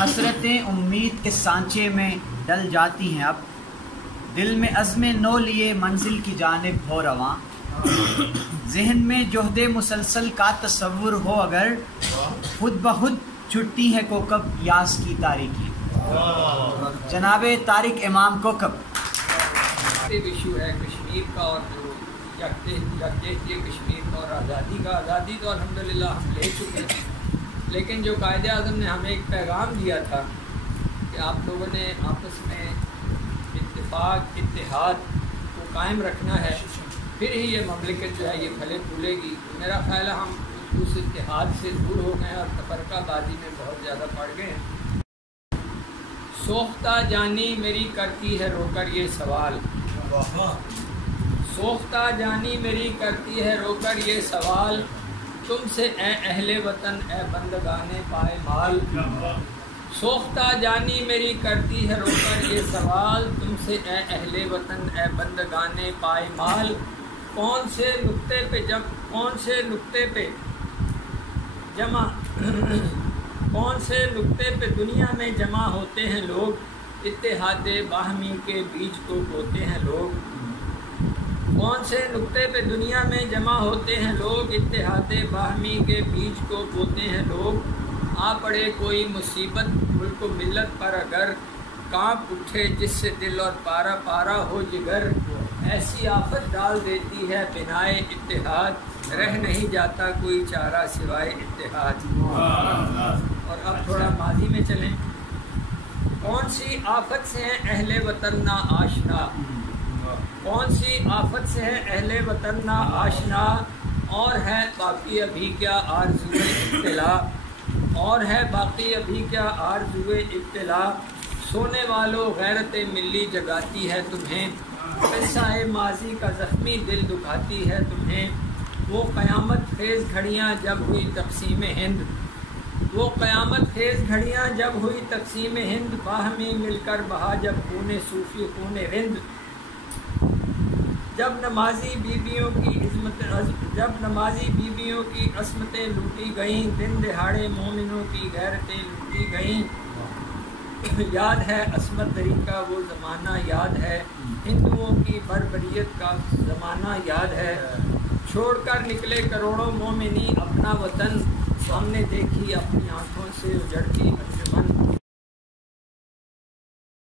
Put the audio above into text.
حسرتیں امید کے سانچے میں ڈل جاتی ہیں، اب دل میں عزم نو لیے منزل کی جانب ہو رواں، ذہن میں جہد مسلسل کا تصور ہو اگر، خود بخود چھٹتی ہے کوکب یاس کی تاریکی۔ جناب طارق امام کوکب۔ ایشو ہے کشمیر کا اور جو یکجہتی کشمیر کا اور آزادی کا، آزادی تو الحمدللہ ہم لے چکے ہیں، لیکن جو قائد اعظم نے ہمیں ایک پیغام دیا تھا کہ آپ لوگوں نے آپس میں اتفاق اتحاد کو قائم رکھنا ہے، پھر ہی یہ مملکت جو ہے یہ پھلے پھولے گی۔ میرا خیال ہے ہم اس اتحاد سے دور ہو گئے اور تفرقہ بازی میں بہت زیادہ پڑ گئے ہیں۔ سوختہ جانی میری کرتی ہے رو کر یہ سوال، سوختہ جانی میری کرتی ہے رو کر یہ سوال، تم سے اے اہل وطن اے بندگان پائے مال، سوختہ جانی میری کرتی ہے رو کر یہ سوال، تم سے اے اہل وطن اے بندگان پائے مال، کون سے نقطے پہ دنیا میں جمع ہوتے ہیں لوگ، اتحاد باہمی کے بیج کو بوتے ہیں لوگ، کون سے نقطے پہ دنیا میں جمع ہوتے ہیں لوگ، اتحاد باہمی کے بیج کو بوتے ہیں لوگ، آ پڑے کوئی مصیبت ملک و ملت پر اگر، کانپ اٹھے جس سے دل اور پارا پارا ہو جگر، ایسی آفت ڈال دیتی ہے بنائے اتحاد، رہ نہیں جاتا کوئی چارہ سوائے اتحاد۔ اور اب تھوڑا ماضی میں چلیں۔ کون سی آفت سے ہیں اہل وطن نا آشنا، کون سی آفت سے ہے اہل وطن نا آشنا، اور ہے باقی ابھی کیا آرزوئے ابتلا، اور ہے باقی ابھی کیا آرزوئے ابتلا، سونے والوں غیرت ملی جگاتی ہے تمہیں، قصہ ماضی کا زخمی دل دکھاتی ہے تمہیں، وہ قیامت خیز گھڑیاں جب ہوئی تقسیم ہند، وہ قیامت خیز گھڑیاں جب ہوئی تقسیم ہند، باہمی مل کر بہا جب خون صوفی خون رند، جب نمازی بیویوں کی عصمتیں لوٹی گئیں، دن دہاڑے مومنوں کی غیرتیں لوٹی گئیں، یاد ہے عصمت دری کا وہ زمانہ یاد ہے، ہندوؤں کی بربریت کا زمانہ یاد ہے، چھوڑ کر نکلے کروڑوں مومنی اپنا وطن، ہم نے دیکھی اپنی آنکھوں سے اجڑتی انجمن۔